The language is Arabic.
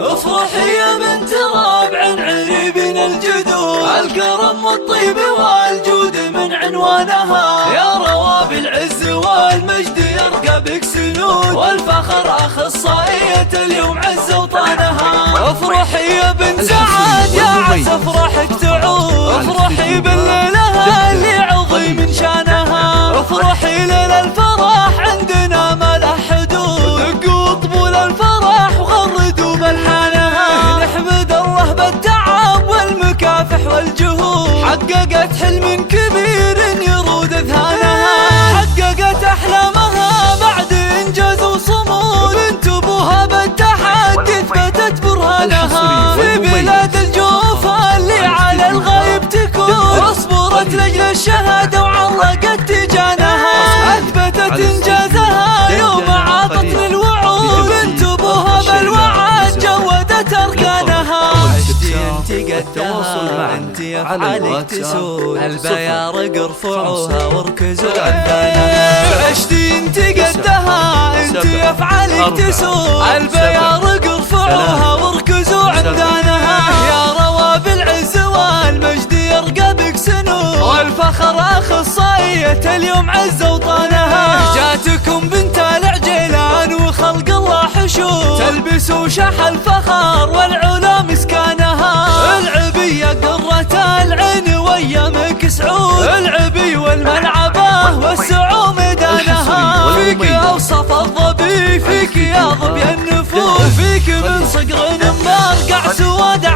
افرحي يا بنت رابع عريبين الجدود، الكرم والطيب والجود من عنوانها، يا رواب العز والمجد يرقى بك سنود، والفخر اخصائية اليوم عز وطانها. افرحي يا بنت سعد يا عسى افراحك تعود، افرحي بالليلة اللي عظيم شانها، افرحي ليل الفرح عندنا ما له حدود، دقوا طبول الفرح وغردوا بلحانها. نحمد الله بالتعب والمكافح والجهود، حققت حلم كبير يرود اذهانها، حققت احلامها بعد انجاز وصمود، بنت ابوها بالتحدي اثبتت برهانها. في بلاد الجوفة اللي على الغيب تكون، اصبرت لاجل الشهادة وعرقت تجانها، اثبتت انجازها يوم عاطت للوعود، بنت ابوها بالوعد جودت اركانها. عشتي انت قدها انت افعالك تسود، البيارق ارفعوها واركزوا عندنا. عشتي انت قدها انت افعالك تسود، البيارق ارفعوها واركزوا عندنا. يا رواب العز والمجد يرقى بك سنود، والفخر اخصائية اليوم عز وطانها. جاتكم بنت العجيلان وخلق الله حشود، تلبس وشح الفخر والعلا مسكانها. العبية قرة العين وايامك سعود، العبي والملعبة والسعو ميدانها. فيك اوصف الظبي فيك يا ظبي النفوس، فيك من صقر مبرقع سواد